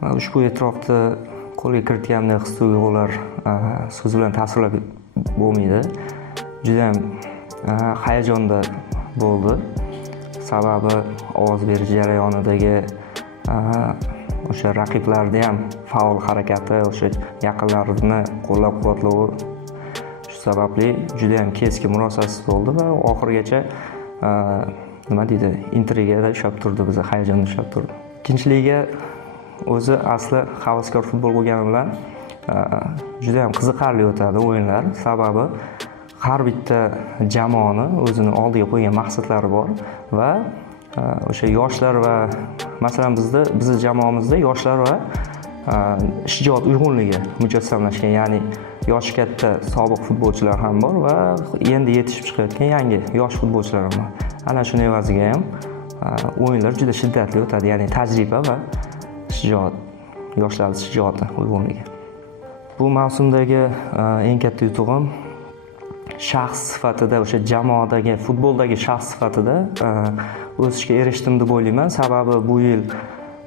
Ushbu e'tirofni qo'lga kiritganimdek his-tuyg'ular so'z bilan tasvirlab bo'lmaydi. Juda ham hayajonda bo'ldi. Sababi ovoz berish jarayonidagi o'sha raqiblarning ham faol harakati, o'sha yaqinlarini qo'llab-quvvatlovi shu sababli juda ham keskin murosasiz bo'ldi va oxirigacha intrigada ushlab turdi, bizni hayajonda ushlab turdi. Ikkinchiligiga o'zi asli havaskor futbol bo'lgani bilan juda ham qiziqarli o'tadi o'yinlar. Sababi har bitta jamoani o'zini oldiga qo'ygan maqsadlari bor va o'sha yoshlar va masalan bizning jamoamizda yoshlar va shijoat uyg'unligi mujassamlashgan, ya'ni yoshi katta sobiq futbolchilar ham bor va endi yetishib chiqayotgan yangi yosh futbolchilar ham bor. Ana shuni evaziga ham o'yinlar juda shiddatli o'tadi, ya'ni tajriba va shijoat, yoshlar shijoati uyg'unligi. Bu mavsumdagi eng katta yutug'im shaxs sifatida, o'sha jamoadagi, futboldagi shaxs sifatida o'sishga erishdim deb o'ylayman. Sababi bu yil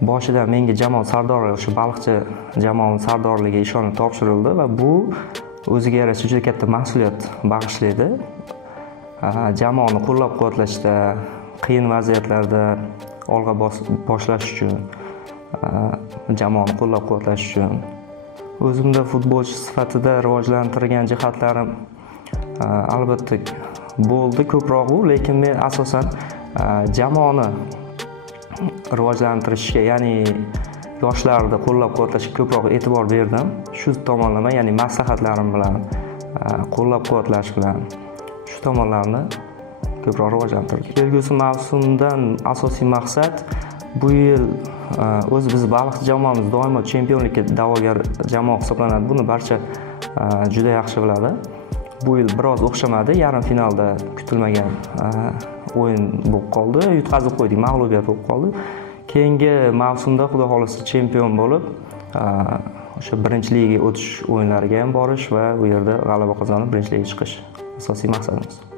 boshida menga jamoa sardori, o'sha baliqchi jamoamiz sardorligiga ishonib topshirildi va bu o'ziga yarasha juda katta mas'uliyat bag'ishlaydi. Jamoani qo'llab-quvvatlashda, qiyin vaziyatlarda olg'a boshlash uchun, jamoani qo'llab-quvvatlash uchun o'zimda futbolchi sifatida rivojlantirgan jihatlarim albatta bo'ldi ko'proq, lekin men asosan jamoani rivojlantirishga, ya'ni yoshlarni qo'llab-quvvatlashga ko'proq e'tibor berdim. Shu tomonlama, ya'ni maslahatlarim bilan, qo'llab-quvvatlash bilan shu tomonlarni ko'proq rivojlantirdim. Kelgusi mavsumdan asosiy maqsad bu yil biz baliqchi jamoamiz doimo chempionlikka da'vogar jamoa hisoblanadi. Buni barcha juda yaxshi biladi. Bu yil biroz o'xshamadi. Yarim finalda kutilmagan o'yin bo'lib qoldi. Yutqazib qo'ydik, mag'lubiyat bo'lib qoldi. Keyingi mavsumda xudo xolasa chempion bo'lib, o'sha birinchi ligaga o'tish o'yinlariga ham borish va u yerda g'alaba qozonib birinchi ligaga chiqish asosiy maqsadimiz.